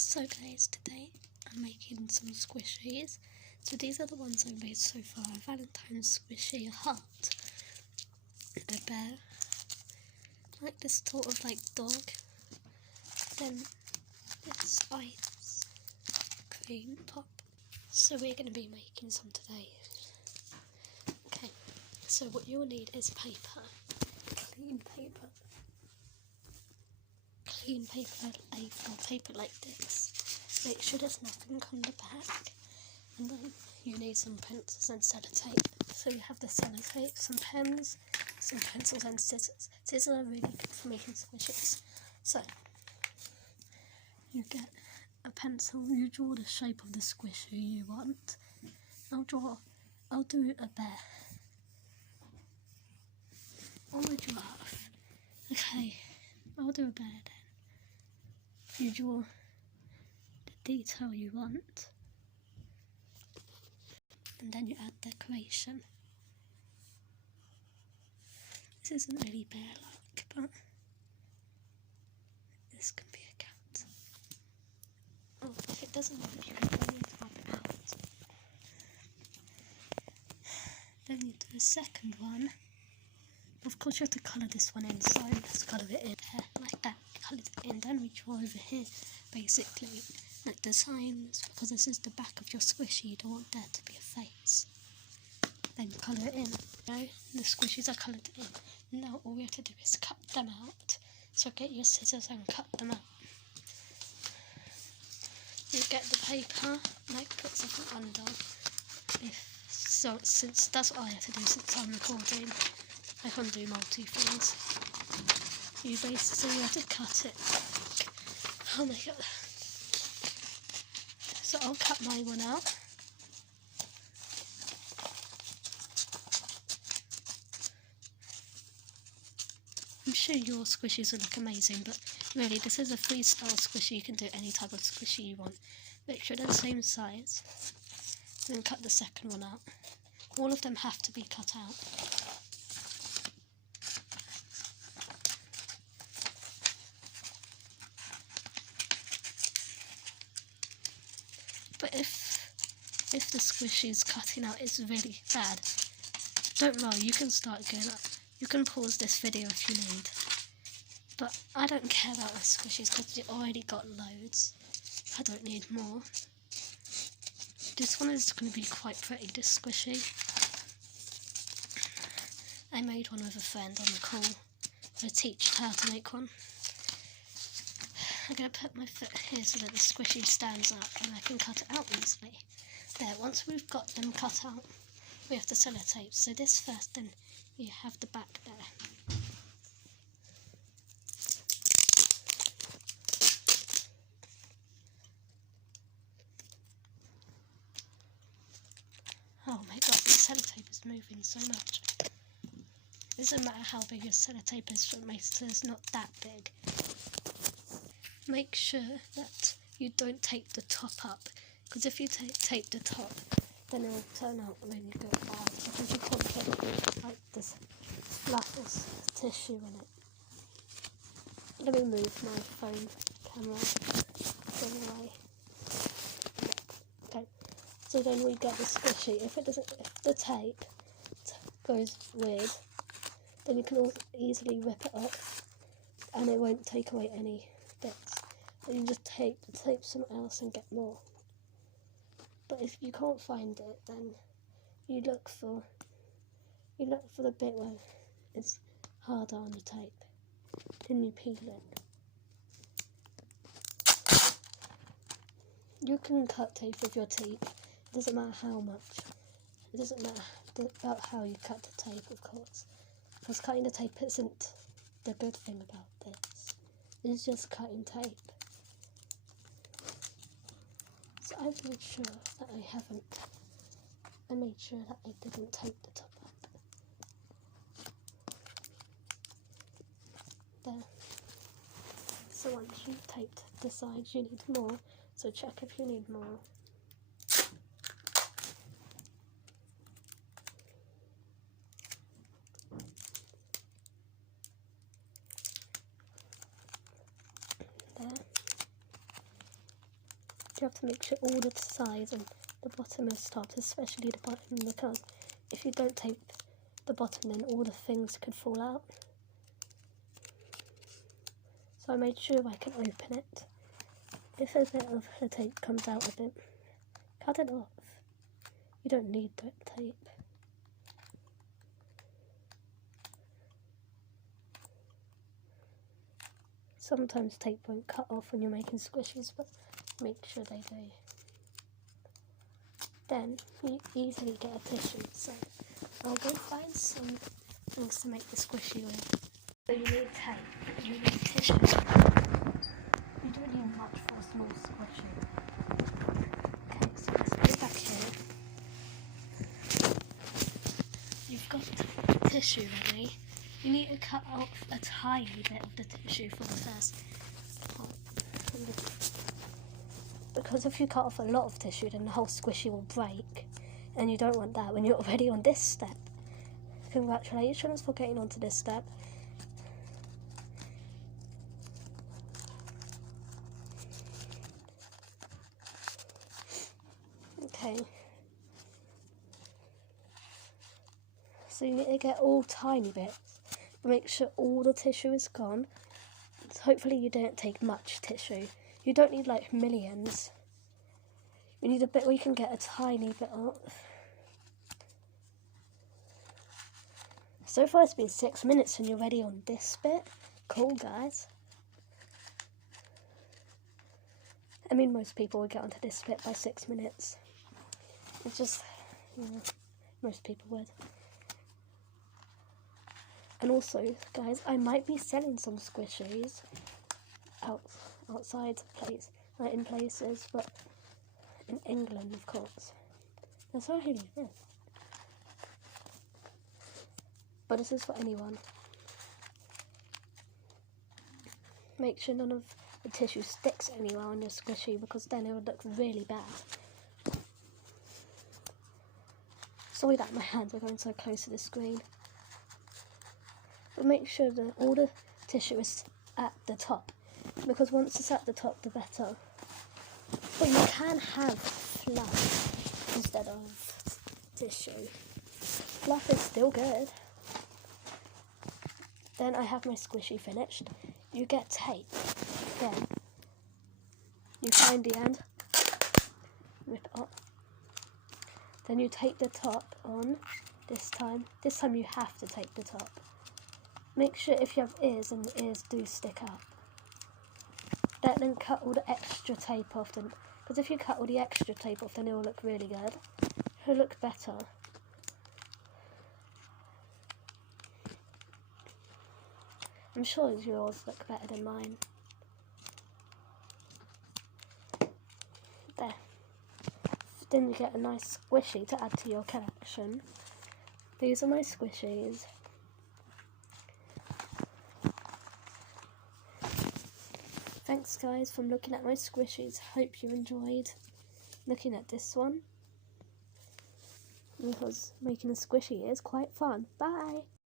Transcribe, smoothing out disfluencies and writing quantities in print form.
So guys, today I'm making some squishies. So these are the ones I've made so far. A Valentine's squishy, a heart, a bear, like this sort of like dog, then this ice cream pop. So we're going to be making some today. Okay, so what you'll need is paper, clean paper, A4 paper like this. Make sure there's nothing on the back, and then you need some pencils and sellotape. So you have the sellotape, some pens, some pencils and scissors. Scissors are really good for making squishes. So you get a pencil, you draw the shape of the squishy you want. I'll do a bear or a giraffe. Okay, I'll do a bear then. You draw the detail you want, and then you add decoration. This isn't really bear-like, but this can be a cat. Oh, if it doesn't work, you can only type it out. Then you do a second one. Of course, you have to colour this one in, so let's colour it in there, like that. Colour it in. Then we draw over here, basically, like the signs, because this is the back of your squishy. You don't want there to be a face. Then colour it in. You know, the squishies are coloured in. Now all we have to do is cut them out. So get your scissors and cut them out. You get the paper, like put something under. Since that's what I have to do since I'm recording, I can't do multi things. You have to cut it. Oh my god. So I'll cut my one out. I'm sure your squishies will look amazing, but really this is a freestyle squishy. You can do any type of squishy you want. Make sure they're the same size. Then cut the second one out. All of them have to be cut out. But if the squishy's cutting out is really bad, don't worry, you can start again. You can pause this video if you need. But I don't care about the squishies because you already got loads. I don't need more. This one is going to be quite pretty, this squishy. I made one with a friend on the call. I teach her how to make one. I'm going to put my foot here so that the squishy stands up and I can cut it out easily. There, once we've got them cut out, we have to sellotape. So this first, then you have the back there. Oh my god, the sellotape is moving so much. It doesn't matter how big your sellotape is, but make sure it's not that big. Make sure that you don't tape the top up, because if you tape the top, then it will turn out when you go out, because you can't get like this flatless tissue in it. Let me move my phone camera away. Okay, so then we get the squishy. If the tape goes weird, then you can easily rip it up, and it won't take away any bits. And you just tape something else and get more. But if you can't find it, then you look for the bit where it's harder on the tape. Then you peel it. You can cut tape with your teeth. It doesn't matter how much. It doesn't matter about how you cut the tape, of course. Because cutting the tape isn't the good thing about this. It's just cutting tape. So I've made sure that I made sure that I didn't tape the top up. There. So once you've taped the sides, you need more. So check if you need more. There. You have to make sure all the sides and the bottom is tapped, especially the bottom, because if you don't tape the bottom, then all the things could fall out. So I made sure I can open it. If a bit of the tape comes out a bit, cut it off. You don't need that tape. Sometimes tape won't cut off when you're making squishies, but make sure they do. Then you easily get a tissue, so I'll go find some things to make the squishy with. So you need tape, you need tissue. You don't need much for a small squishy. Okay, so let's go back here. You've got tissue ready. You need to cut off a tiny bit of the tissue for the first part. Because if you cut off a lot of tissue, then the whole squishy will break. And you don't want that when you're already on this step. Congratulations for getting onto this step. Okay. So you need to get all tiny bits. Make sure all the tissue is gone. So hopefully you don't take much tissue. You don't need like millions. You need a bit where you can get a tiny bit off. So far it's been 6 minutes and you're ready on this bit. Cool, guys. I mean, most people would get onto this bit by 6 minutes. It's just, most people would. And also, guys, I might be selling some squishies outside place, like in places, but in England, of course. That's not really good. But this is for anyone. Make sure none of the tissue sticks anywhere on your squishy, because then it would look really bad. Sorry that my hands are going so close to the screen. But make sure that all the tissue is at the top, because once it's at the top, the better. But you can have fluff instead of tissue. Fluff is still good. Then I have my squishy finished. You get tape. Then you find the end, rip it up. Then you tape the top on this time. This time you have to tape the top. Make sure if you have ears, and the ears do stick out. Then cut all the extra tape off, because if you cut all the extra tape off, then it will look really good. It will look better. I'm sure yours look better than mine. There. Then you get a nice squishy to add to your collection. These are my squishies. Thanks guys for looking at my squishies. Hope you enjoyed looking at this one, because making a squishy is quite fun. Bye!